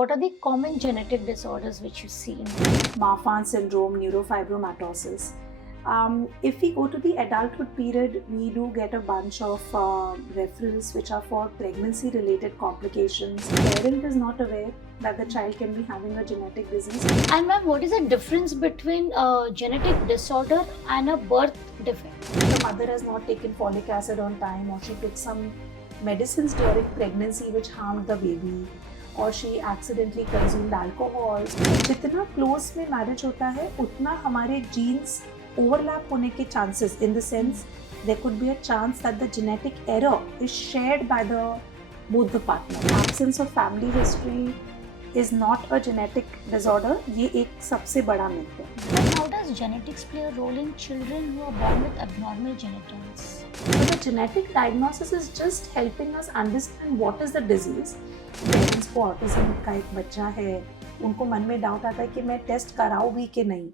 What are the common genetic disorders which you see in Marfan syndrome, neurofibromatosis. If we go to the adulthood period, we do get a bunch of referrals which are for pregnancy related complications. The parent is not aware that the child can be having a genetic disease. And ma'am, what is the difference between a genetic disorder and a birth defect? The mother has not taken folic acid on time, or she took some medicines during pregnancy which harmed the baby, और she accidentally consumed alcohol. जितना close में marriage होता है उतना हमारे jeans overlap होने के chances, in the sense there could be a chance that the genetic error is shared by both the partner. Absence of family history is not a genetic disorder. ये एक सबसे बड़ा myth है. But how does genetics play a role in children who are born with abnormal genitals? So the genetic diagnosis is just helping us understand what is the disease. Parents को autism का एक बच्चा है, उनको मन में doubt आता है कि मैं टेस्ट कराऊं भी कि नहीं.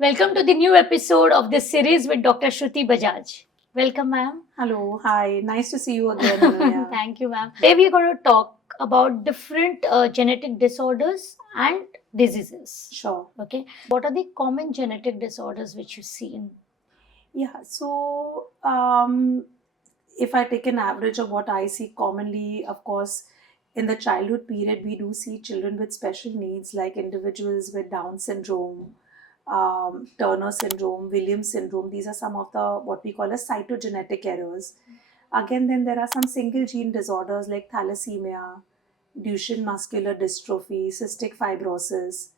Welcome to the new episode of this series with Dr. Shruti Bajaj. Welcome, ma'am. Hello, hi, nice to see you again. Anuya. Thank you, ma'am. Today we are going to talk about different genetic disorders and diseases. Sure. Okay. What are the common genetic disorders which you see in? Yeah, so if I take an average of what I see commonly, of course, in the childhood period, we do see children with special needs, like individuals with Down syndrome, Turner syndrome, Williams syndrome. These are some of the what we call as cytogenetic errors. Again, then there are some single gene disorders like thalassemia, Duchenne muscular dystrophy, cystic fibrosis,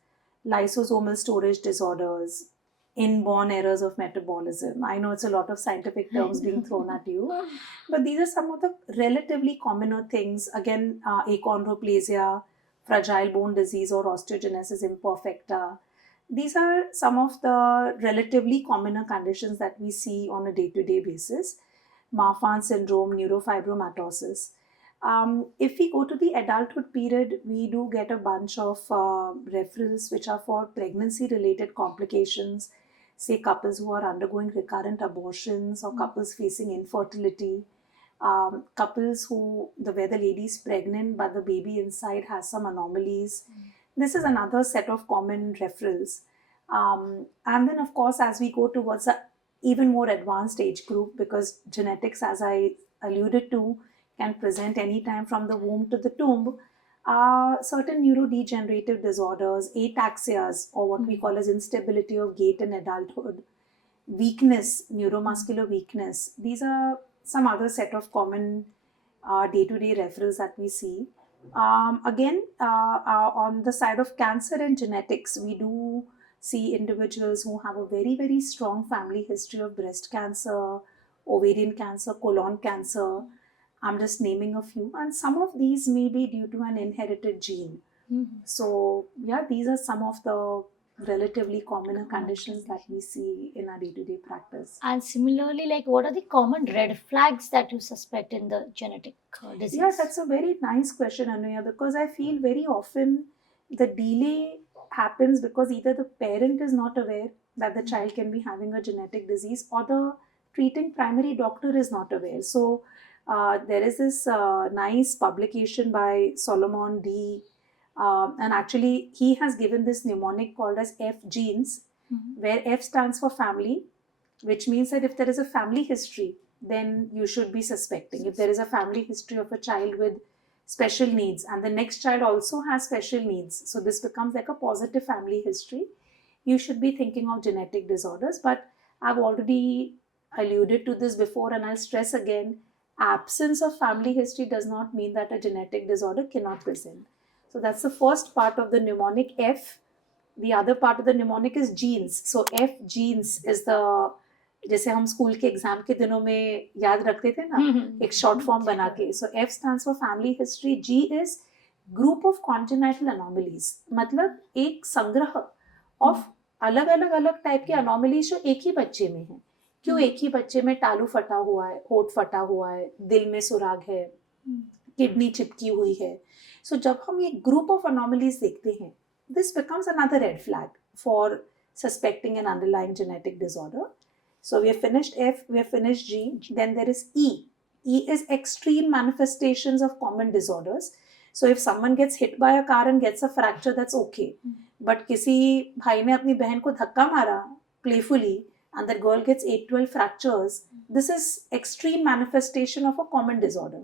lysosomal storage disorders, inborn errors of metabolism. I know it's a lot of scientific terms being thrown at you, but these are some of the relatively commoner things. Again, achondroplasia, fragile bone disease, or osteogenesis imperfecta. These are some of the relatively commoner conditions that we see on a day-to-day basis. Marfan syndrome, neurofibromatosis. If we go to the adulthood period, we do get a bunch of referrals which are for pregnancy-related complications, say couples who are undergoing recurrent abortions or couples facing infertility, couples where the lady is pregnant but the baby inside has some anomalies. This is another set of common referrals. And then, of course, as we go towards the even more advanced age group, because genetics, as I alluded to, can present anytime from the womb to the tomb, certain neurodegenerative disorders, ataxias, or what we call as instability of gait in adulthood, weakness, neuromuscular weakness. These are some other set of common day-to-day referrals that we see. Again, on the side of cancer and genetics, we do see individuals who have a very, very strong family history of breast cancer, ovarian cancer, colon cancer. I'm just naming a few. And some of these may be due to an inherited gene. Mm-hmm. So, yeah, these are some of the relatively common conditions that we see in our day-to-day practice. And similarly, like what are the common red flags that you suspect in the genetic disease? Yes, that's a very nice question, Anuya, because I feel very often the delay happens because either the parent is not aware that the child can be having a genetic disease, or the treating primary doctor is not aware. So there is this nice publication by Solomon D. And actually he has given this mnemonic called as F genes, where F stands for family, which means that if there is a family history, then you should be suspecting. If there is a family history of a child with special needs and the next child also has special needs, so this becomes like a positive family history, you should be thinking of genetic disorders. But I've already alluded to this before, and I'll stress again, absence of family history does not mean that a genetic disorder cannot present. So that's the first part of the mnemonic F. The other part of the mnemonic is genes. So F genes is the, जैसे हम school के exam के दिनों में याद रखते थे ना, एक शॉर्ट फॉर्म बना के. So F stands for family history. G is group of congenital anomalies. मतलब एक संग्रह of अलग अलग अलग टाइप के anomalies जो एक ही बच्चे में हैं. क्यों एक ही बच्चे में टालू फटा हुआ है, होठ फटा हुआ है, दिल में सुराग है, किडनी चिपकी हुई है. So जब हम ये group of anomalies देखते हैं, this becomes another red flag for suspecting an underlying genetic disorder. So we have finished F, we have finished G, then there is E. E is extreme manifestations of common disorders. So if someone gets hit by a car and gets a fracture, that's okay. But किसी भाई ने अपनी बहन को धक्का मारा playfully and that girl gets 8-12 fractures, this is extreme manifestation of a common disorder.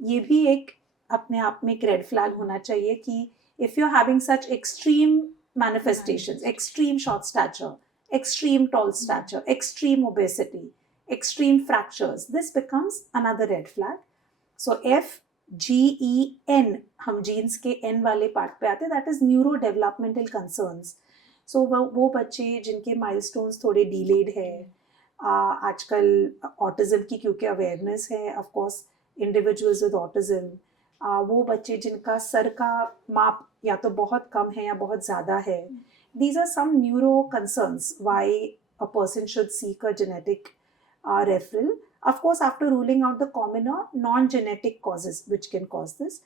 ये भी एक अपने आप में एक रेड फ्लैग होना चाहिए कि if you're having such extreme manifestations, extreme short stature, extreme tall stature, extreme obesity, extreme fractures, this becomes another red flag. So F, G, E, N, हम जीन्स के N वाले पार्ट पे आते हैं, that is neurodevelopmental concerns. So वो बच्चे जिनके milestones थोड़े delayed है, आजकल autism की क्योंकि awareness है, of course individuals with autism, वो बच्चे जिनका सर का माप या तो बहुत कम है या बहुत ज़्यादा है. These are some neuro concerns why a person should seek a genetic referral. Of course, after ruling out the commoner non-genetic causes which can cause this.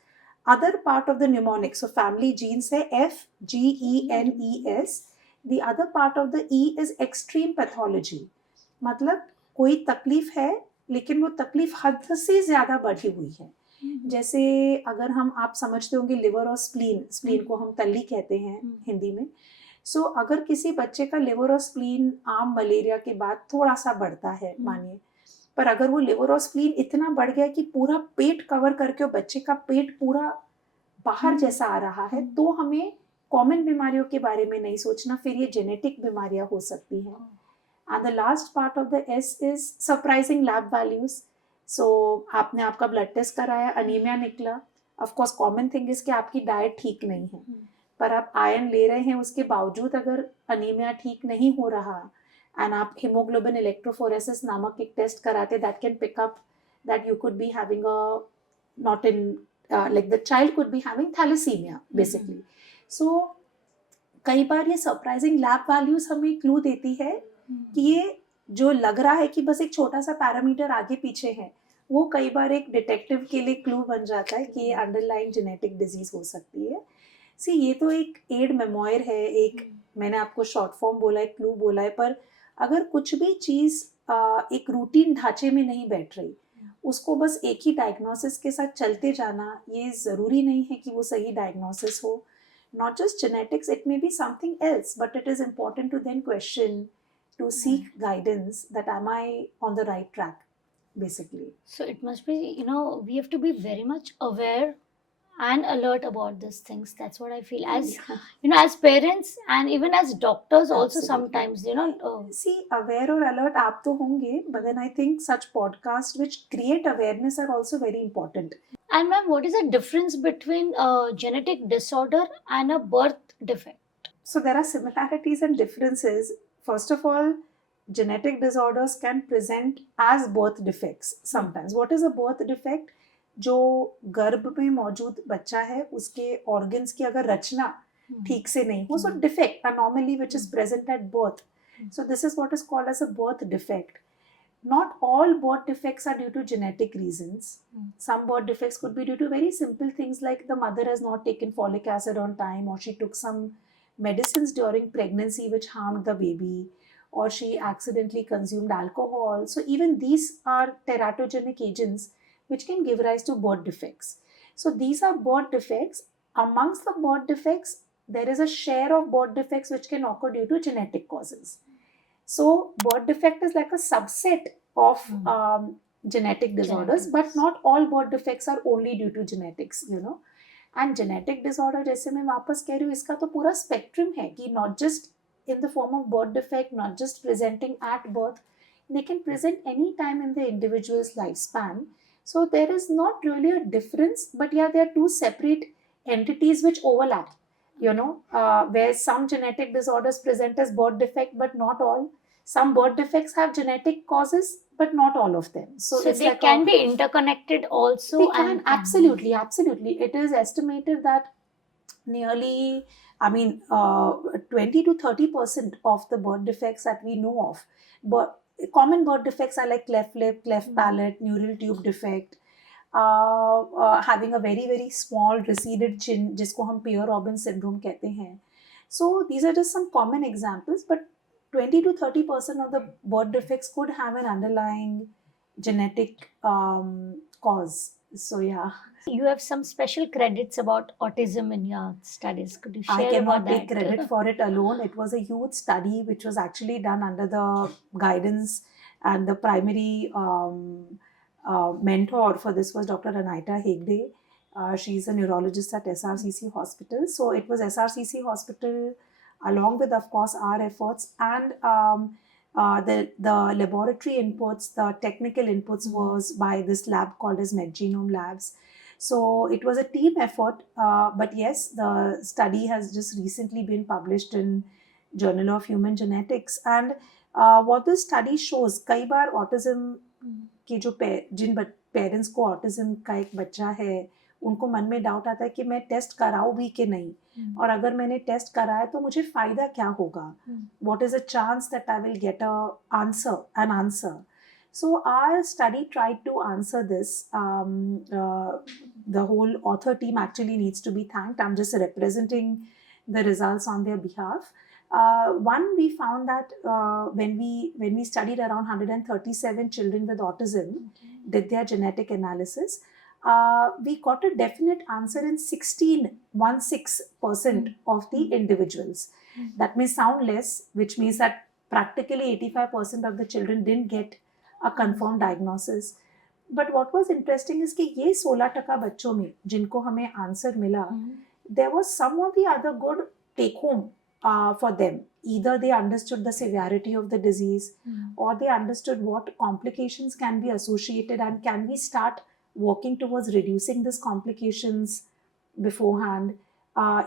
Other part of the mnemonic, so family genes है F, G, E, N, E, S. The other part of the E is extreme pathology. मतलब कोई तकलीफ है लेकिन वो तकलीफ हद से ज़्यादा बढ़ी हुई है. जैसे अगर हम आप समझते होंगे लिवर और स्प्लीन को हम तल्ली कहते हैं हिंदी में. सो अगर किसी बच्चे का लिवर और स्प्लीन आम मलेरिया के बाद थोड़ा सा बढ़ता है मानिए, पर अगर वो लिवर और स्प्लीन इतना बढ़ गया कि पूरा पेट कवर करके बच्चे का पेट पूरा बाहर जैसा आ रहा है, तो हमें कॉमन बीमारियों के बारे में नहीं सोचना, फिर ये जेनेटिक बीमारियां हो सकती हैं. And the last part of the S is surprising lab values. So आपने आपका ब्लड टेस्ट कराया, अनीमिया निकला. Of course common thing is कि आपकी डाइट ठीक नहीं है, पर आप आयरन ले रहे हैं, उसके बावजूद अगर अनीमिया ठीक नहीं हो रहा एंड आप हीमोग्लोबिन इलेक्ट्रोफोरेसिस नामक एक टेस्ट कराते, that can pick up that you could be having a not in like the child could be having thalassemia basically. So कई बार ये सरप्राइजिंग लैब वैल्यूज हमें क्लू देती है कि ये जो लग रहा है कि बस एक छोटा सा पैरामीटर आगे पीछे है, वो कई बार एक डिटेक्टिव के लिए क्लू बन जाता है कि ये अंडरलाइंग जेनेटिक डिजीज हो सकती है. सी ये तो एक एड मेमोयर है, एक मैंने आपको शॉर्ट फॉर्म बोला है, क्लू बोला है, पर अगर कुछ भी चीज़ एक रूटीन ढांचे में नहीं बैठ रही, उसको बस एक ही डायग्नोसिस के साथ चलते जाना, ये ज़रूरी नहीं है कि वो सही डायग्नोसिस हो. Not just genetics, it may be something else, but it is important to then question, to seek guidance that am I on the right track basically. So it must be, we have to be very much aware and alert about these things. That's what I feel, as as parents and even as doctors also. Absolutely. Sometimes See, aware or alert आप तो होंगे, but then I think such podcasts which create awareness are also very important. And ma'am, what is the difference between a genetic disorder and a birth defect? So there are similarities and differences. First of all, genetic disorders can present as birth defects sometimes. What is a birth defect? जो गर्भ में मौजूद बच्चा है, उसके organs की अगर रचना ठीक से नहीं हो, so defect, anomaly which is present at birth. So this is what is called as a birth defect. Not all birth defects are due to genetic reasons. Some birth defects could be due to very simple things like the mother has not taken folic acid on time, or she took some medicines during pregnancy which harmed the baby, or she accidentally consumed alcohol. So even these are teratogenic agents which can give rise to birth defects. So these are birth defects. Amongst the birth defects, there is a share of birth defects which can occur due to genetic causes. So birth defect is like a subset of genetic disorders, but not all birth defects are only due to genetics, And genetic disorder, जैसे मैं वापस कह रही हूँ, इसका तो पूरा spectrum है कि not just in the form of birth defect, not just presenting at birth, they can present any time in the individual's lifespan. So there is not really a difference, but yeah, there are two separate entities which overlap, where some genetic disorders present as birth defect, but not all. Some birth defects have genetic causes, but not all of them. So they like can be interconnected also. They can, absolutely. It is estimated that nearly, 20 to 30% of the birth defects that we know of, but common birth defects are like cleft lip, cleft palate, neural tube defect, having a very very small receded chin, जिसको हम Pierre Robin syndrome कहते हैं. So these are just some common examples, but 20 to 30% of the birth defects could have an underlying genetic cause. So yeah, You have some special credits about autism in your studies. Could you I share about cannot take that? credit for it alone. It was a huge study which was actually done under the guidance, and the primary mentor for this was Dr. Anita Hegde. She's a neurologist at SRCC Hospital. So it was SRCC Hospital, along with, of course, our efforts, and the laboratory inputs, the technical inputs was by this lab called as MedGenome Labs. So it was a team effort, but yes, the study has just recently been published in Journal of Human Genetics. And what this study shows, कई बार autism के जो जिन parents को autism का एक बच्चा है, उनको मन में डाउट आता है कि मैं टेस्ट कराऊँ भी कि नहीं, और अगर मैंने टेस्ट कराया तो मुझे फ़ायदा क्या होगा, what is a chance that I will get an answer. So our study tried to answer this. The whole author team actually needs to be thanked. I'm just representing the results on their behalf. One, we found that when we studied around 137 children with autism, did their genetic analysis, we got a definite answer in 16% of the individuals. That may sound less, which means that practically 85% of the children didn't get a confirmed diagnosis. But what was interesting is कि ये 16% बच्चों में जिनको हमें answer मिला, there was some of the other good take home for them. Either they understood the severity of the disease, or they understood what complications can be associated, and can we start working towards reducing these complications beforehand.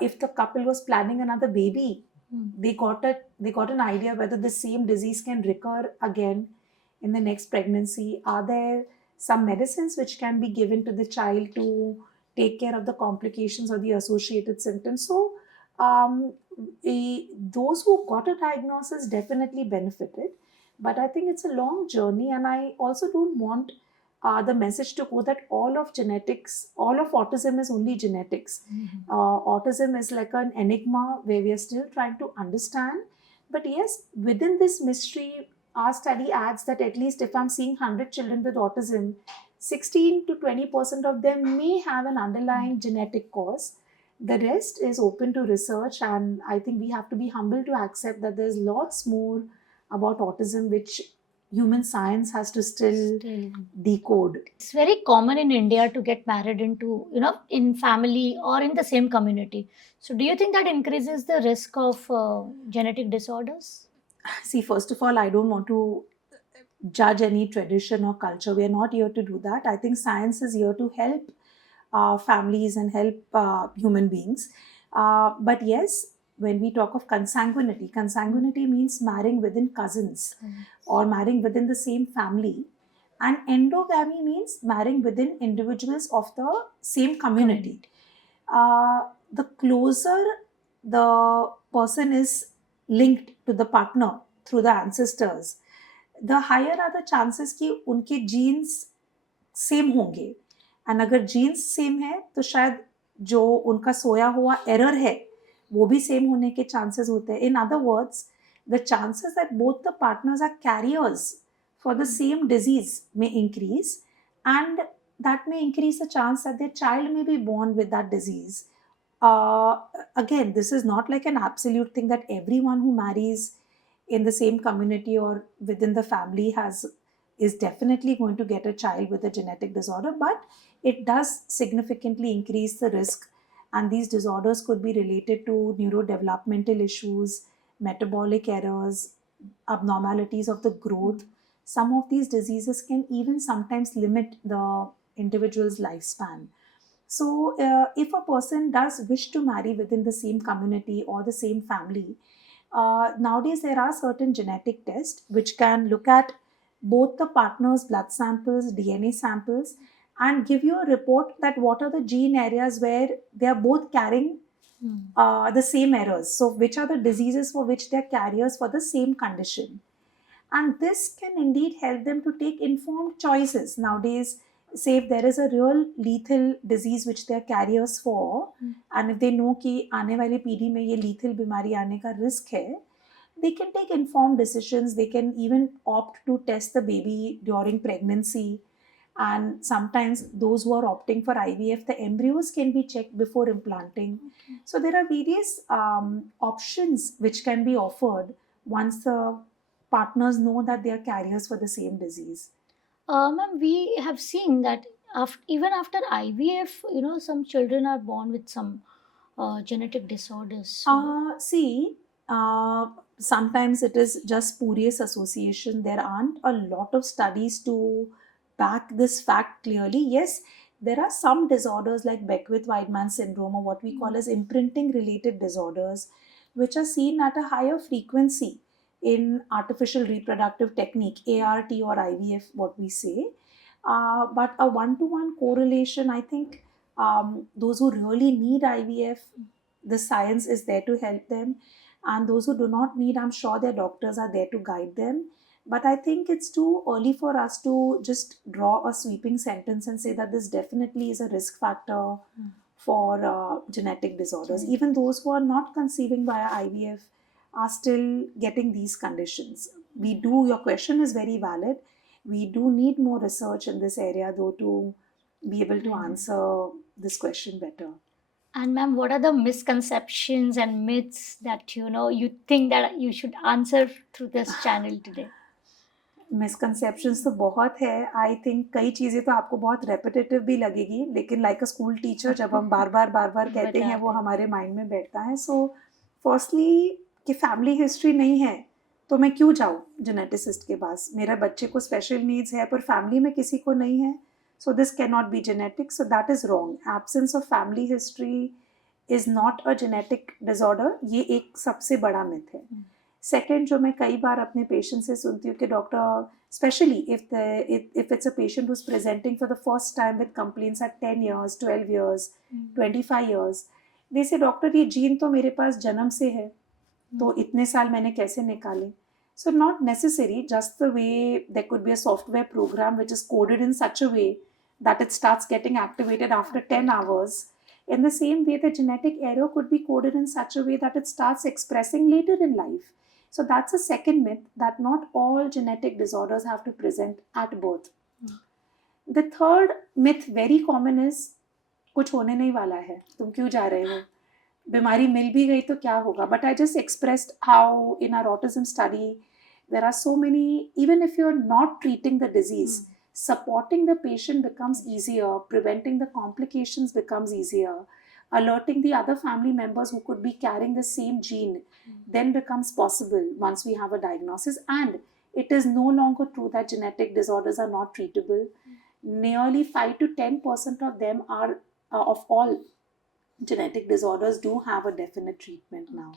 If the couple was planning another baby, they got an idea whether the same disease can recur again in the next pregnancy. Are there some medicines which can be given to the child to take care of the complications or the associated symptoms? So those who got a diagnosis definitely benefited, but I think it's a long journey, and I also don't want the message to go that all of autism is only genetics. Autism is like an enigma where we are still trying to understand. But yes, within this mystery, our study adds that at least if I'm seeing 100 children with autism, 16 to 20% of them may have an underlying genetic cause. The rest is open to research, and I think we have to be humble to accept that there's lots more about autism which human science has to still decode. It's very common in India to get married into, in family or in the same community. So do you think that increases the risk of genetic disorders? See, first of all, I don't want to judge any tradition or culture. We are not here to do that. I think science is here to help families and help human beings. But yes, when we talk of consanguinity means marrying within cousins or marrying within the same family. And endogamy means marrying within individuals of the same community. The closer the person is linked to the partner through the ancestors, the higher are the chances कि उनके genes same होंगे. And अगर genes same है तो शायद जो उनका सोया हुआ error है वो भी same होने के chances होते हैं. In other words, the chances that both the partners are carriers for the same disease may increase, and that may increase the chance that their child may be born with that disease. Again, this is not like an absolute thing that everyone who marries in the same community or within the family is definitely going to get a child with a genetic disorder, but it does significantly increase the risk. And these disorders could be related to neurodevelopmental issues, metabolic errors, abnormalities of the growth. Some of these diseases can even sometimes limit the individual's lifespan. So, if a person does wish to marry within the same community or the same family, nowadays there are certain genetic tests which can look at both the partner's blood samples, DNA samples, and give you a report that what are the gene areas where they are both carrying the same errors. So, which are the diseases for which they are carriers for the same condition. And this can indeed help them to take informed choices. Nowadays, say if there is a real lethal disease which they are carriers for, and if they know कि आने वाली पीढ़ी में ये lethal बीमारी आने का risk है, they can take informed decisions. They can even opt to test the baby during pregnancy. And sometimes those who are opting for IVF, the embryos can be checked before implanting. So there are various options which can be offered once the partners know that they are carriers for the same disease. Ma'am, we have seen that even after IVF, some children are born with some genetic disorders. See, sometimes it is just spurious association. There aren't a lot of studies to back this fact clearly. Yes, there are some disorders like Beckwith-Weidman syndrome, or what we call as imprinting-related disorders, which are seen at a higher frequency in artificial reproductive technique, ART or IVF, what we say. But a one-to-one correlation, I think, those who really need IVF, the science is there to help them, and those who do not need, I'm sure their doctors are there to guide them. But I think it's too early for us to just draw a sweeping sentence and say that this definitely is a risk factor for genetic disorders. Right. Even those who are not conceiving via IVF are still getting these conditions. Your question is very valid. We do need more research in this area though to be able to answer this question better. And ma'am, what are the misconceptions and myths that you think that you should answer through this channel today? Misconceptions तो बहुत है. I think कई चीज़ें तो आपको बहुत repetitive भी लगेगी, लेकिन लाइक अ स्कूल टीचर जब हम बार बार कहते हैं वो हमारे माइंड में बैठता है. सो फर्स्टली कि फैमिली हिस्ट्री नहीं है तो मैं क्यों जाऊँ जेनेटिसिस्ट के पास. मेरे बच्चे को स्पेशल नीड्स है पर फैमिली में किसी को नहीं है, so this can not be genetic. So that is wrong. Absence of family history is not a genetic disorder. ये एक सबसे बड़ा मिथ है. सेकेंड, जो मैं कई बार अपने पेशेंट से सुनती हूँ कि doctor, specially if it's a patient who's presenting for the first time with complaints at 10 years, 12 years, 25 years, they say doctor ये जीन तो मेरे पास जन्म से है, तो इतने साल मैंने कैसे निकाले. So not necessary, just the way there could be a software program which is coded in such a way that it starts getting activated after 10 hours. In the same way, the genetic error could be coded in such a way that it starts expressing later in life. So that's a second myth, that not all genetic disorders have to present at birth. The third myth, very common, is कुछ होने नहीं वाला है, तुम क्यों जा रहे हो, बीमारी मिल भी गई तो क्या होगा. But I just expressed how in our autism study there are so many, even if you're not treating the disease, supporting the patient becomes easier, preventing the complications becomes easier, alerting the other family members who could be carrying the same gene then becomes possible once we have a diagnosis. And it is no longer true that genetic disorders are not treatable. Nearly 5 to 10% of them are, of all genetic disorders, do have a definite treatment now.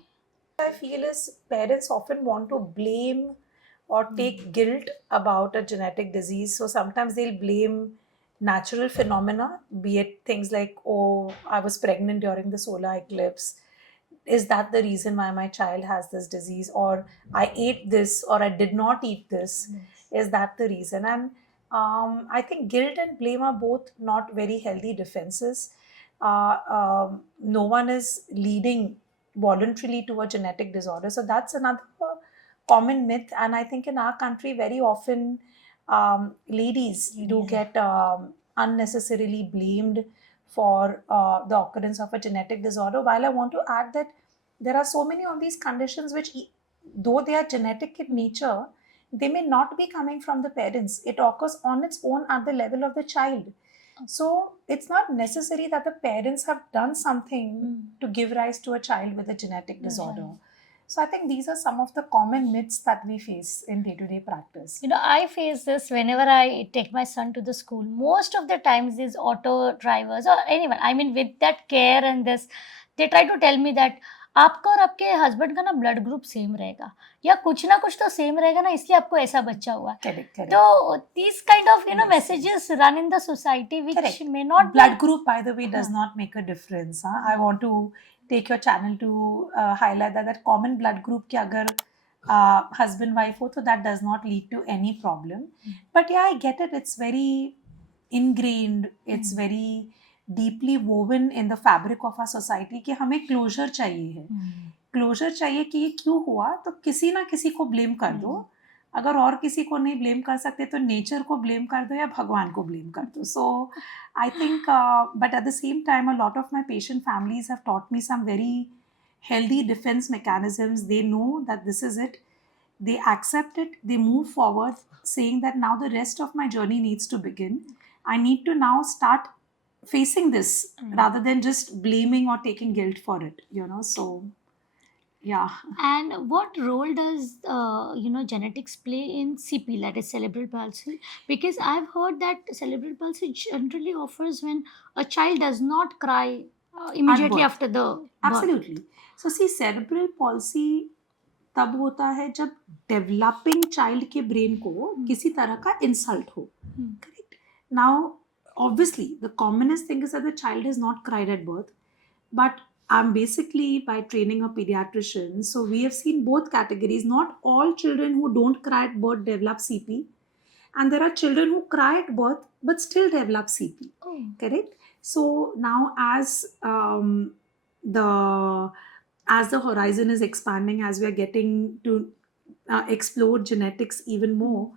I feel is parents often want to blame or take guilt about a genetic disease. So sometimes they'll blame natural phenomena, be it things like, oh, I was pregnant during the solar eclipse. Is that the reason why my child has this disease? Or I ate this, or I did not eat this. Yes. Is that the reason? And I think guilt and blame are both not very healthy defenses. No one is leading voluntarily to a genetic disorder. So that's another common myth. And I think in our country, very often ladies do get unnecessarily blamed for the occurrence of a genetic disorder. While I want to add that there are so many of these conditions which, though they are genetic in nature, they may not be coming from the parents. It occurs on its own at the level of the child. So it's not necessary that the parents have done something to give rise to a child with a genetic disorder. So I think these are some of the common myths that we face in day-to-day practice. I face this whenever I take my son to the school. Most of the times these auto drivers or anyone, I mean with that care and this, they try to tell me that आपका और आपके husband का ना blood group same रहेगा या कुछ ना कुछ तो सेम रहेगा ना, इसलिए आपको ऐसा बच्चा हुआ. तो these kind of messages run in the society which may not. Blood group, by the way, does not make a difference. I want to take your channel to highlight that common blood group के अगर husband wife हो तो that does not lead to any problem. But yeah, I get it. It's very ingrained, it's very deeply woven in the fabric of our society कि हमें closure चाहिए है. Closure चाहिए कि ये क्यों हुआ, तो किसी ना किसी को ब्लेम कर दो. अगर और किसी को नहीं ब्लेम कर सकते तो नेचर को ब्लेम कर दो या भगवान को ब्लेम कर दो. So I think but at the same time a lot of my patient families have taught me some very healthy defense mechanisms. They know that this is it, they accept it, they move forward, saying that now the rest of my journey needs to begin. I need to now start facing this rather than just blaming or taking guilt for it, you know. So yeah. And what role does genetics play in CP, that is cerebral palsy? Because I've heard that cerebral palsy generally offers when a child does not cry immediately birth. after the birth. Absolutely. So see, cerebral palsy तब होता है जब developing child के brain को किसी तरह का insult हो. Correct. Now obviously the commonest thing is that the child has not cried at birth, but I'm basically by training a pediatrician, so we have seen both categories. Not all children who don't cry at birth develop CP, and there are children who cry at birth but still develop CP. Correct. So now the as the horizon is expanding, as we are getting to explore genetics even more,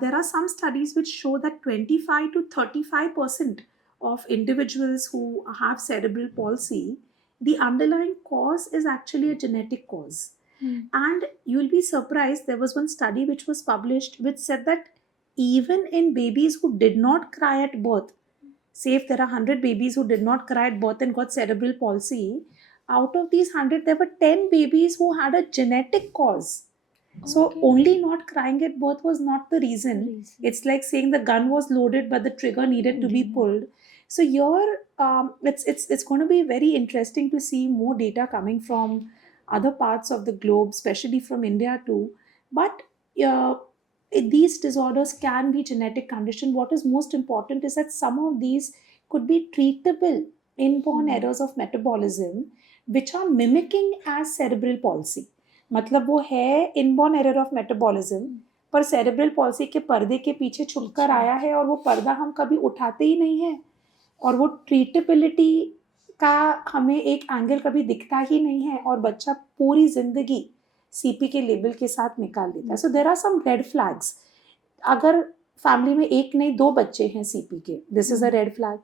there are some studies which show that 25 to 35% of individuals who have cerebral palsy, the underlying cause is actually a genetic cause. And you'll be surprised, there was one study which was published which said that even in babies who did not cry at birth, say if there are 100 babies who did not cry at birth and got cerebral palsy, out of these 100 there were 10 babies who had a genetic cause. So Okay. only not crying at birth was not the reason. It's like saying the gun was loaded but the trigger needed to be pulled. So here it's going to be very interesting to see more data coming from other parts of the globe, especially from India too. But these disorders can be genetic condition. What is most important is that some of these could be treatable inborn errors of metabolism which are mimicking as cerebral palsy. मतलब वो है inborn error of metabolism, पर cerebral palsy के पर्दे के पीछे छुपकर आया है और वो पर्दा हम कभी उठाते ही नहीं है, और वो ट्रीटेबिलिटी का हमें एक एंगल कभी दिखता ही नहीं है, और बच्चा पूरी जिंदगी सीपी के लेबल के साथ निकाल देता है. So there are some red flags. अगर फैमिली में एक नहीं 2 बच्चे हैं सीपी के, this is a red flag.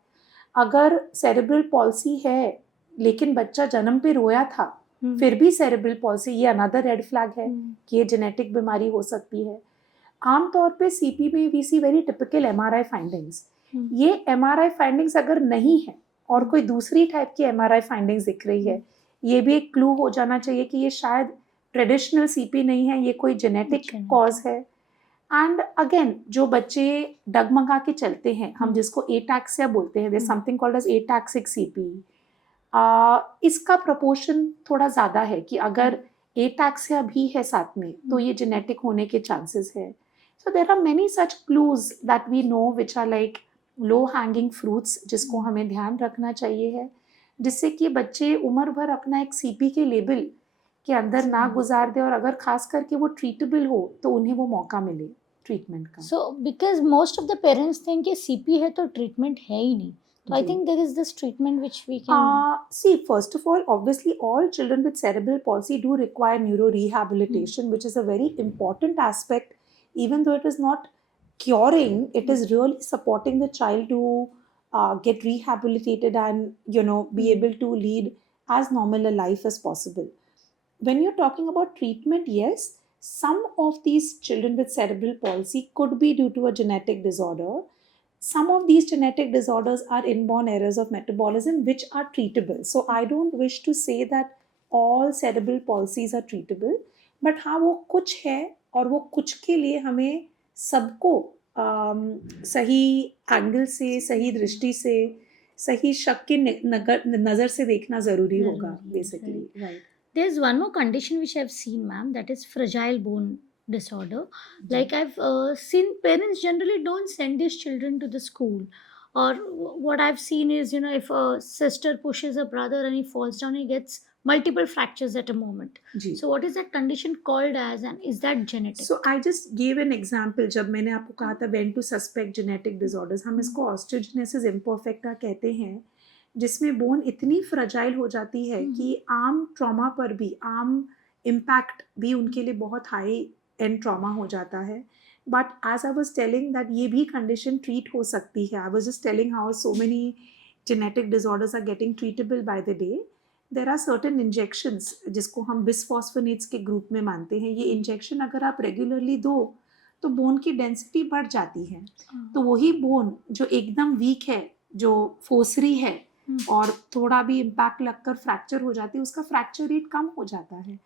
अगर सेरेब्रल पॉल्सी है लेकिन बच्चा जन्म पे रोया था फिर भी सेरेब्रल पॉल्सी, ये अनदर रेड फ्लैग है कि ये जेनेटिक बीमारी हो सकती है. आमतौर पे सीपी में we see very typical MRI findings. ये एमआरआई फाइंडिंग्स अगर नहीं है और कोई दूसरी टाइप की एमआरआई फाइंडिंग्स दिख रही है, ये भी एक क्लू हो जाना चाहिए कि ये शायद ट्रेडिशनल सीपी नहीं है, ये कोई जेनेटिक कॉज है. एंड अगेन जो बच्चे डगमगा के चलते हैं, हम जिसको एटैक्सिया बोलते हैं, there something called as ataxic CP. इसका प्रपोर्शन थोड़ा ज़्यादा है कि अगर एटैक्सिया भी है साथ में तो ये जेनेटिक होने के चांसेस है. So there are many such clues that we know which are like low hanging fruits, जिसको हमें ध्यान रखना चाहिए है, जिससे कि बच्चे उम्र भर अपना एक सीपी के लेबल के अंदर ना गुजार दे, और अगर खास करके वो ट्रीटेबल हो तो उन्हें वो मौका मिले ट्रीटमेंट का. So because most of the parents think कि सीपी है तो ट्रीटमेंट है ही नहीं. So I think there is this treatment which we can... See, first of all, obviously all children with cerebral palsy do require neurorehabilitation, which is a very important aspect. Even though it is not curing, it is really supporting the child to get rehabilitated and, you know, be able to lead as normal a life as possible. When you're talking about treatment, yes, some of these children with cerebral palsy could be due to a genetic disorder. Some of these genetic disorders are inborn errors of metabolism which are treatable. So I don't wish to say that all cerebral palsies are treatable, but हाँ वो कुछ है, और वो कुछ के लिए हमें सबको सही एंगल से, सही दृष्टि से, सही शक के नज़र से देखना ज़रूरी होगा basically. Right. There's one more condition which I've seen, ma'am, that is fragile bone disorder. Like I've seen parents generally don't send these children to the school. Or what I've seen is, if a sister pushes a brother and he falls down, he gets multiple fractures at a moment. Ji. So what is that condition called as, and is that genetic? So I just gave an example. जब मैंने आपको कहा था when to suspect genetic disorders, हम इसको osteogenesis imperfecta कहते हैं, जिसमें बोन इतनी फ्रजाइल हो जाती है कि आम ट्रॉमा पर भी, आम इम्पैक्ट भी उनके लिए बहुत हाई एंड ट्रॉमा हो जाता है. But as I was telling that ये भी कंडीशन ट्रीट हो सकती है. I was just telling how so many genetic disorders are getting treatable by the day. There are certain injections जिसको हम बिसफॉस्फोनेट्स के ग्रुप में मानते हैं. ये इंजेक्शन अगर आप रेगुलरली दो तो बोन की डेंसिटी बढ़ जाती है. तो वही बोन जो एकदम वीक है, जो फोसरी है और थोड़ा भी इम्पैक्ट लगकर फ्रैक्चर हो जाती है, उसका फ्रैक्चर रेट कम हो जाता है.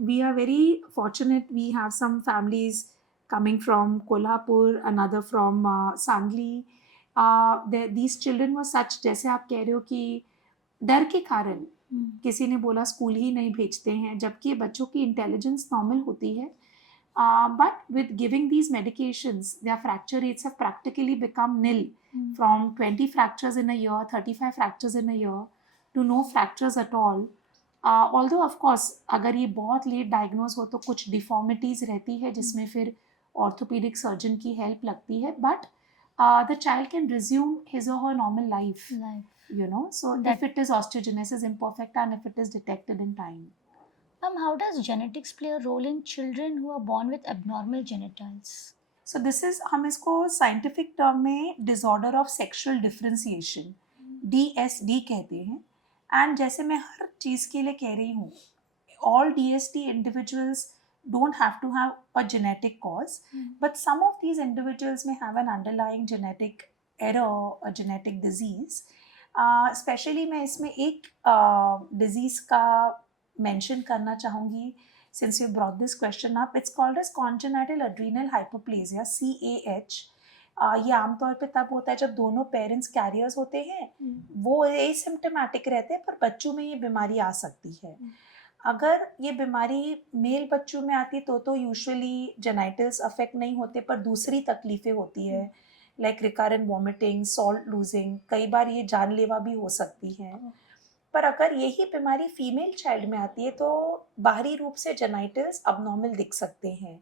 We are very fortunate. We have some families coming from Kolhapur, another from Sangli. These children were such, जैसे आप कह रहे हो कि डर के कारण किसी ने बोला स्कूल ही नहीं भेजते हैं, जबकि बच्चों की इंटेलिजेंस नॉर्मल होती है. But with giving these medications their fracture rates have practically become nil. From 20 fractures in a year, 35 fractures in a year to no fractures at all. Although of course अगर ये बहुत late diagnose हो तो कुछ deformities रहती है जिसमें फिर ऑर्थोपेडिक सर्जन की हेल्प लगती है. But the child can resume his or her normal life. You know, so if it is osteogenesis imperfecta and if it is detected in time. How does genetics play a role in children who are born with abnormal genitals? So this is, हम इसको scientific term में disorder of sexual differentiation, DSD कहते हैं. And जैसे मैं हर चीज़ के लिए कह रही हूँ, all DSD individuals don't have to have a genetic cause, but some of these individuals may have an underlying genetic error, a genetic disease. Specially मैं इसमें एक डिजीज़ का मेंशन करना चाहूँगी. Since you brought this question up, it's called as congenital adrenal hyperplasia, CAH. ये आमतौर पे तब होता है जब दोनों पेरेंट्स कैरियर्स होते हैं. वो एसिम्प्टोमेटिक रहते हैं पर बच्चों में ये बीमारी आ सकती है. अगर ये बीमारी मेल बच्चों में आती है तो यूजुअली जेनाइटल्स अफेक्ट नहीं होते पर दूसरी तकलीफ़ें होती है, like recurrent vomiting, salt losing. कई बार ये जानलेवा भी हो सकती है. पर अगर यही बीमारी फीमेल चाइल्ड में आती है तो बाहरी रूप से जेनाइटल्स अबनॉर्मल दिख सकते हैं,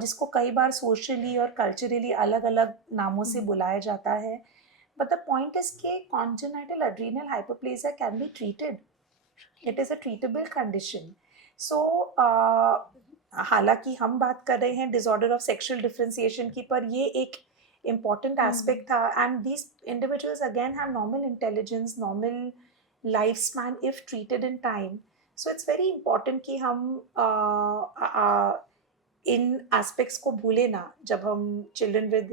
जिसको कई बार सोशली और कल्चरली अलग अलग नामों से बुलाया जाता है. बट द पॉइंट इज के congenital adrenal hypoplasia can be treated. It is a treatable condition. So हालांकि हम बात कर रहे हैं डिसऑर्डर ऑफ सेक्सुअल डिफरेंशिएशन की, पर ये एक important aspect था. And these individuals again have normal intelligence, normal lifespan if treated in time. So it's very important कि हम इन aspects को भूले ना जब हम children with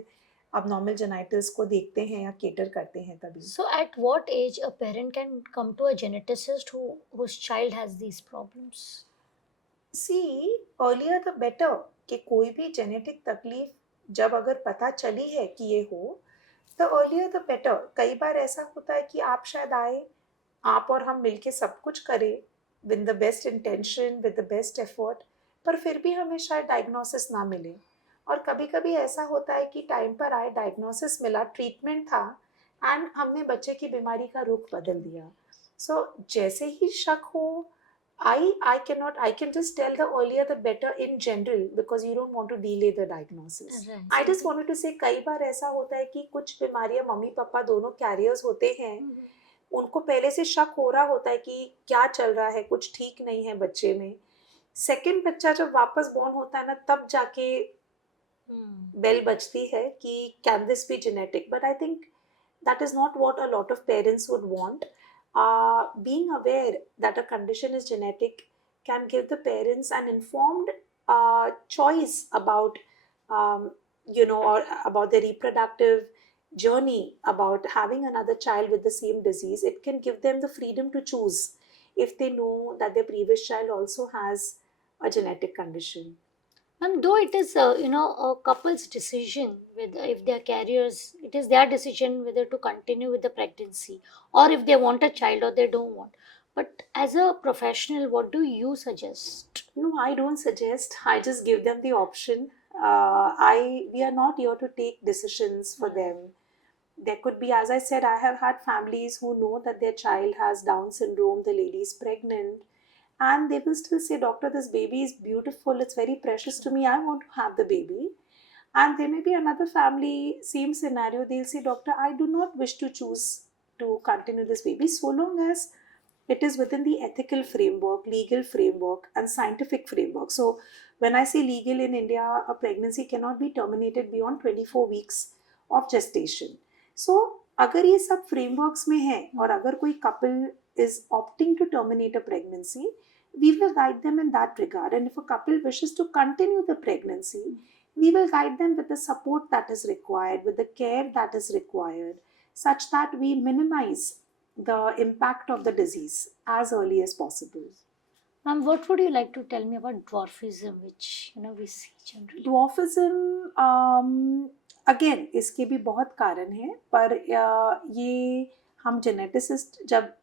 abnormal genitals को देखते हैं या cater करते हैं तभी. So at what age a parent can come to a geneticist whose child has these problems? See, earlier the better. कि कोई भी जेनेटिक तकलीफ जब अगर पता चली है कि ये हो, तो अर्लियर द बेटर. कई बार ऐसा होता है कि आप शायद आए, आप और हम मिलके सब कुछ करें with the best intention, with the best effort, पर फिर भी हमें शायद डायग्नोसिस ना मिले. और कभी कभी ऐसा होता है कि टाइम पर आए, डायग्नोसिस मिला, ट्रीटमेंट था, एंड हमने बच्चे की बीमारी का रुख बदल दिया. सो जैसे ही शक हो, I can just tell the earlier the better in general because you don't want to delay the diagnosis. Right. I just wanted to say कई बार ऐसा होता है कि कुछ बीमारियां मम्मी पापा दोनों कैरियर्स होते हैं. उनको पहले से शक हो रहा होता है कि क्या चल रहा है, कुछ ठीक नहीं है बच्चे में. सेकंड बच्चा जब वापस बॉर्न होता है ना, तब जाके बेल बजती है कि can this be genetic? But I think that is not what a lot of parents would want. Being aware that a condition is genetic can give the parents an informed choice about or about the reproductive journey, about having another child with the same disease. It can give them the freedom to choose if they know that their previous child also has a genetic condition. Though it is a couple's decision whether if they are carriers, it is their decision whether to continue with the pregnancy or if they want a child or they don't want. But as a professional, what do you suggest? No, I don't suggest. I just give them the option. We are not here to take decisions for them. there could be, as I said, I have had families who know that their child has Down syndrome, the lady is pregnant, and they will still say, Doctor, this baby is beautiful, it's very precious to me, I want to have the baby. And there may be another family, same scenario, they'll say, Doctor, I do not wish to choose to continue this baby so long as it is within the ethical framework, legal framework, and scientific framework. So, when I say legal in India, a pregnancy cannot be terminated beyond 24 weeks of gestation. So, अगर ये सब frameworks में है और अगर कोई couple is opting to terminate a pregnancy, we will guide them in that regard. And if a couple wishes to continue the pregnancy, we will guide them with the support that is required, with the care that is required, such that we minimize the impact of the disease as early as possible. Ma'am, what would you like to tell me about dwarfism, which we see generally? Dwarfism, again, इसके भी बहुत कारण हैं, पर ये हम geneticist जब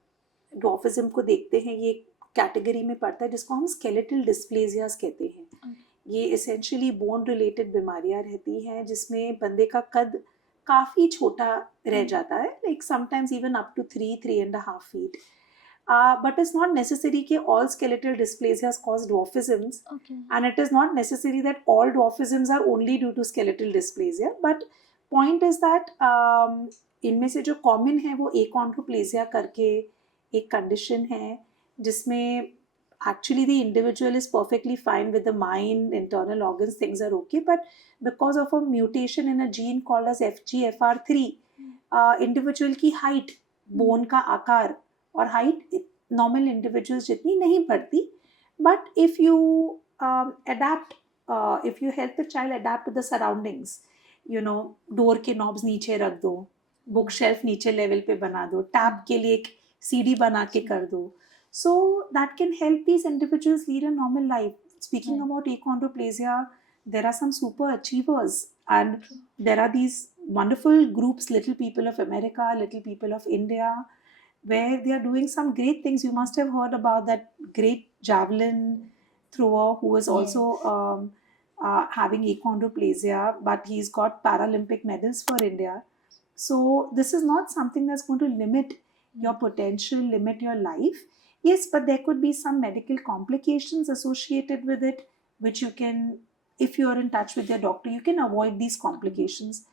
dwarfism को देखते हैं, ये कैटेगरी में पड़ता है जिसको हम स्केलेटल डिस्प्लेजियाज कहते हैं. ये इसेंशियली बोन रिलेटेड बीमारियां रहती हैं जिसमें बंदे का कद काफ़ी छोटा रह जाता है, like sometimes even up to 3.5 feet. But it's not necessary that all skeletal dysplasias cause dwarfisms, and it is not necessary that all dwarfisms are only due to skeletal dysplasia. But point is that इनमें से जो common है वो achondroplasia करके एक condition है जिसमें actually the individual is perfectly fine with the mind, internal organs, things are okay, but because of a mutation in a gene called as FGFR3, individual की height, bone का आकार और height normal individuals जितनी नहीं बढ़ती. But if you adapt, if you help the child adapt to the surroundings, door के knobs नीचे रख दो, बुक शेल्फ नीचे लेवल पे बना दो, टैब के लिए एक सीडी बना के कर दो, so that can help these individuals lead a normal life. Speaking about achondroplasia, there are some super achievers, and there are these wonderful groups, Little People of America, Little People of India, where they are doing some great things. You must have heard about that great javelin thrower who is also having achondroplasia, but he's got Paralympic medals for India. So this is not something that's going to limit your potential, limit your life. Yes, but there could be some medical complications associated with it, which you can, if you are in touch with your doctor, you can avoid these complications.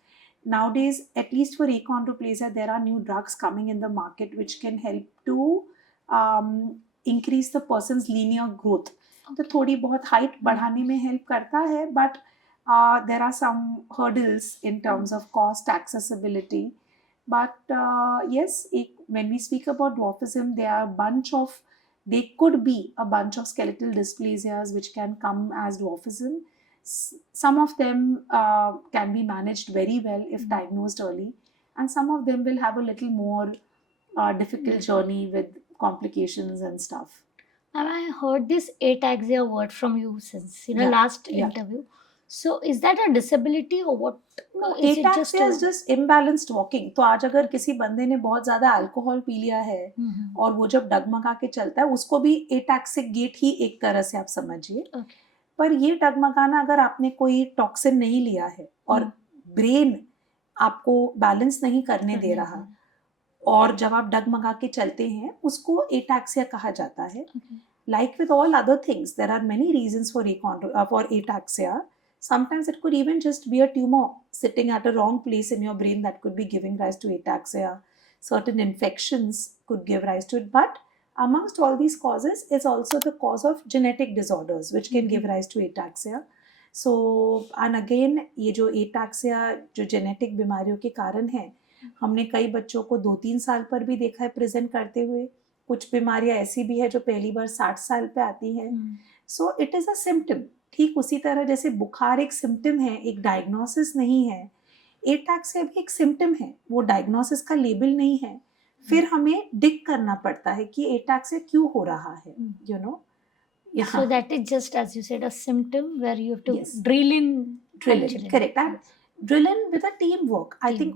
Nowadays, at least for achondroplasia, there are new drugs coming in the market which can help to increase the person's linear growth. तो थोड़ी बहुत height बढ़ाने में help करता है, but there are some hurdles in terms of cost, accessibility. But yes, when we speak about dwarfism, there could be a bunch of skeletal dysplasias which can come as dwarfism. Some of them can be managed very well if diagnosed early, and some of them will have a little more difficult journey with complications and stuff. And I heard this ataxia word from you since last interview. So is that a disability or what? Is ataxia is just imbalanced walking. तो आज अगर किसी बंदे ने बहुत ज़्यादा alcohol P लिया है और वो जब डगमगा के चलता है, उसको भी एटैक्सिक गेट ही एक तरह से आप समझिए. पर ये डगमगाना अगर आपने कोई टॉक्सिन नहीं लिया है और ब्रेन आपको बैलेंस नहीं करने दे रहा और जब आप डगमगा के चलते हैं, उसको एटैक्सिया कहा जाता है. Like with all other things, there are many reasons for ataxia. Sometimes it could even just be a tumor sitting at a wrong place in your brain that could be giving rise to ataxia. Certain infections could give rise to it. But amongst all these causes is also the cause of genetic disorders which can give rise to ataxia. So, and again, ये जो ataxia जो genetic बीमारियों के कारण है, हमने कई बच्चों को 2-3 साल पर भी देखा है प्रेजेंट करते हुए. कुछ बीमारियां ऐसी भी है जो पहली बार 60 साल पे आती हैं. So it is a symptom. ठीक उसी तरह जैसे बुखार एक सिम्टम है, एक डायग्नोसिस नहीं है, एटैक्सिया भी एक सिम्टम है, वो डायग्नोसिस का लेबल नहीं है. फिर हमें डिग करना पड़ता है कि एटैक्सिया क्यों हो रहा है, So that is just, as you said, a symptom where you have to drill in. Correct. And drill in with a teamwork. I think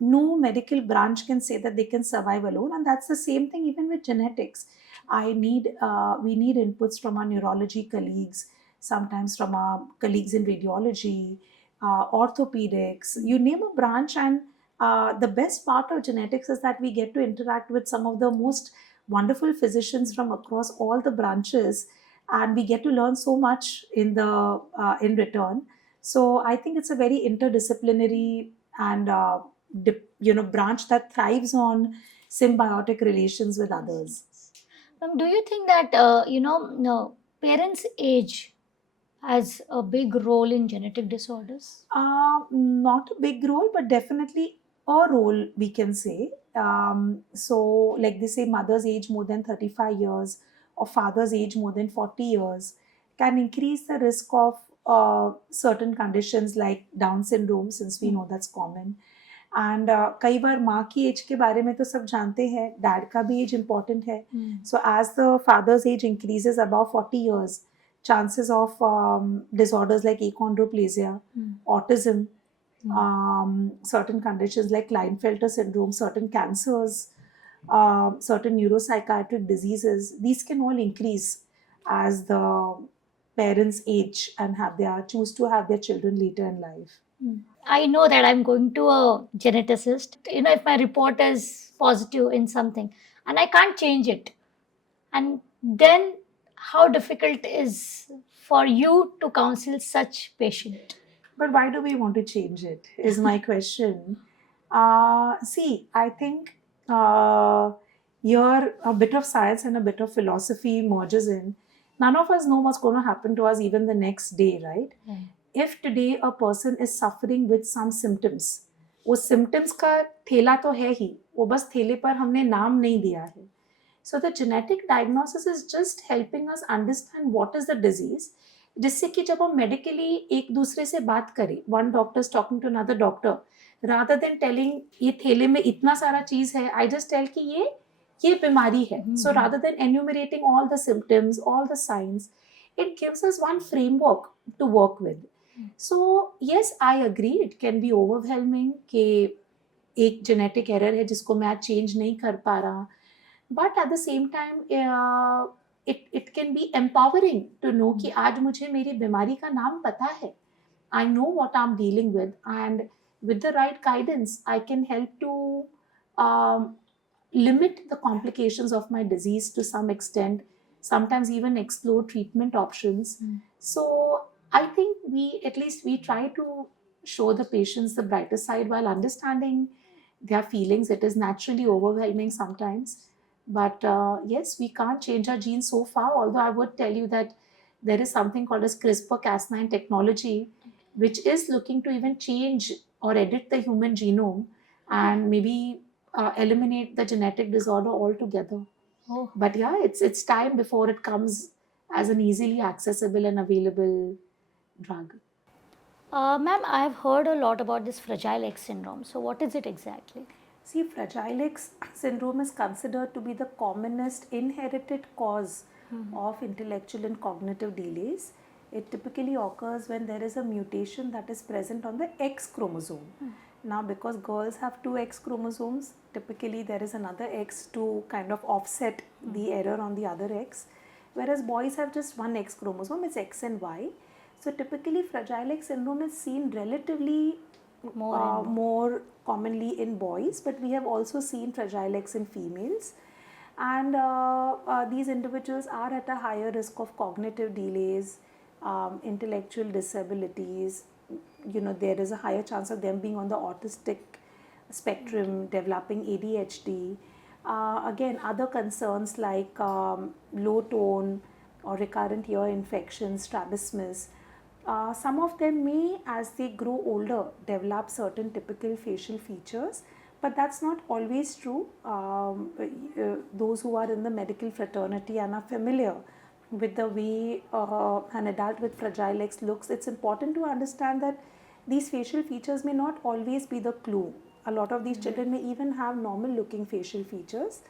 no medical branch can say that they can survive alone, and that's the same thing even with genetics. We need inputs from our neurology colleagues, sometimes from our colleagues in radiology, orthopedics, you name a branch, and The best part of genetics is that we get to interact with some of the most wonderful physicians from across all the branches, and we get to learn so much in return. So I think it's a very interdisciplinary and branch that thrives on symbiotic relations with others. Do you think that no, parents' age has a big role in genetic disorders? Not a big role, but definitely a role, we can say. So, like they say, mother's age more than 35 years or father's age more than 40 years can increase the risk of certain conditions like Down syndrome, since we know that's common. And कई बार माँ की as के बारे में तो सब जानते हैं, डैड का भी एज इम्पॉर्टेंट है. So as the father's age increases about 40 years, chances of disorders like achondroplasia, autism, certain conditions like Klinefelter syndrome, certain cancers, certain neuropsychiatric diseases, these can all increase as the parents age and choose to have their children later in life. I know that I'm going to a geneticist. If my report is positive in something and I can't change it, and then how difficult is for you to counsel such patient? But why do we want to change it? Is my question. See, I think here a bit of science and a bit of philosophy merges in. None of us know what's going to happen to us even the next day, right? Right. If today a person is suffering with some symptoms, वो symptoms का थैला तो है ही, वो बस थैले पर हमने नाम नहीं दिया है. So the genetic diagnosis is just helping us understand what is the disease, जिससे कि जब हम मेडिकली एक दूसरे से बात करें, one doctor talking to another doctor, rather than telling ये थैले में इतना सारा चीज है, आई जस्ट टेल कि ये बीमारी है. So rather than enumerating all the symptoms, all the science, it gives us one framework to work with. So yes, I agree, it can be overwhelming कि एक जेनेटिक एरर है जिसको मैं आज चेंज नहीं कर पा रहा, but at the same time it can be empowering to know कि आज मुझे मेरी बीमारी का नाम पता है. I know what I'm dealing with, and with the right guidance I can help to um, limit the complications of my disease to some extent, sometimes even explore treatment options. So I think we try to show the patients the brighter side while understanding their feelings. It is naturally overwhelming sometimes, but yes, we can't change our genes so far, although I would tell you that there is something called as CRISPR-Cas9 technology, which is looking to even change or edit the human genome and maybe eliminate the genetic disorder altogether. Oh. But yeah, it's time before it comes as an easily accessible and available drug. Ma'am, I've heard a lot about this Fragile X syndrome. So, what is it exactly? See, Fragile X syndrome is considered to be the commonest inherited cause of intellectual and cognitive delays. It typically occurs when there is a mutation that is present on the X chromosome. Now, because girls have two X chromosomes, typically there is another X to kind of offset the error on the other X, whereas boys have just one X chromosome, it's X and Y. So, typically, Fragile X syndrome is seen relatively more commonly in boys, but we have also seen Fragile X in females. And these individuals are at a higher risk of cognitive delays, intellectual disabilities. There is a higher chance of them being on the autistic spectrum, developing ADHD. Again, other concerns like low tone or recurrent ear infections, strabismus. Some of them may, as they grow older, develop certain typical facial features, but that's not always true. Those who are in the medical fraternity and are familiar with the way an adult with Fragile X looks, it's important to understand that these facial features may not always be the clue. A lot of these children may even have normal looking facial features.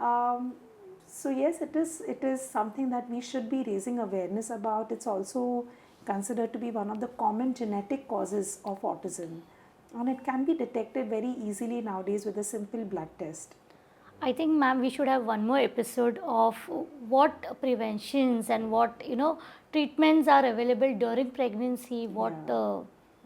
So yes, it is something that we should be raising awareness about. It's also considered to be one of the common genetic causes of autism, and it can be detected very easily nowadays with a simple blood test. I think, ma'am, we should have one more episode of what preventions and what treatments are available during pregnancy. What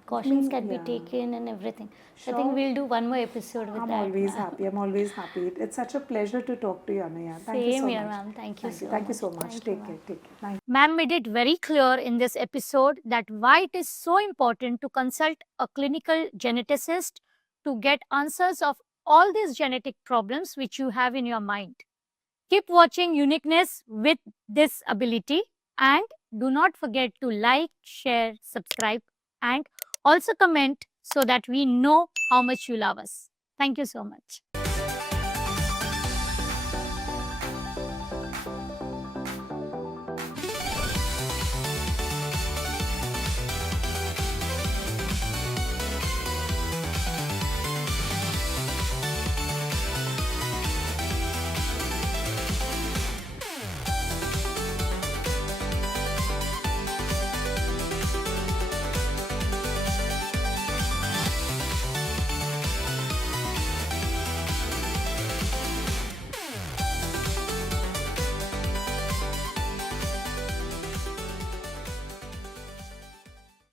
precautions can be yeah. taken and everything. I Sure. think we'll do one more episode with I'm that. always happy. I'm always happy. It's such a pleasure to talk to you, Anaya. Thank you Same so here, much. ma'am. Thank you Thank you. so Thank you much. so much. Thank you, Take ma'am. care. Take care. Thank Ma'am made it very clear in this episode that why it is so important to consult a clinical geneticist to get answers of all these genetic problems which you have in your mind. Keep watching Uniqueness with this ability and do not forget to like, share, subscribe, and also comment so that we know how much you love us. Thank you so much.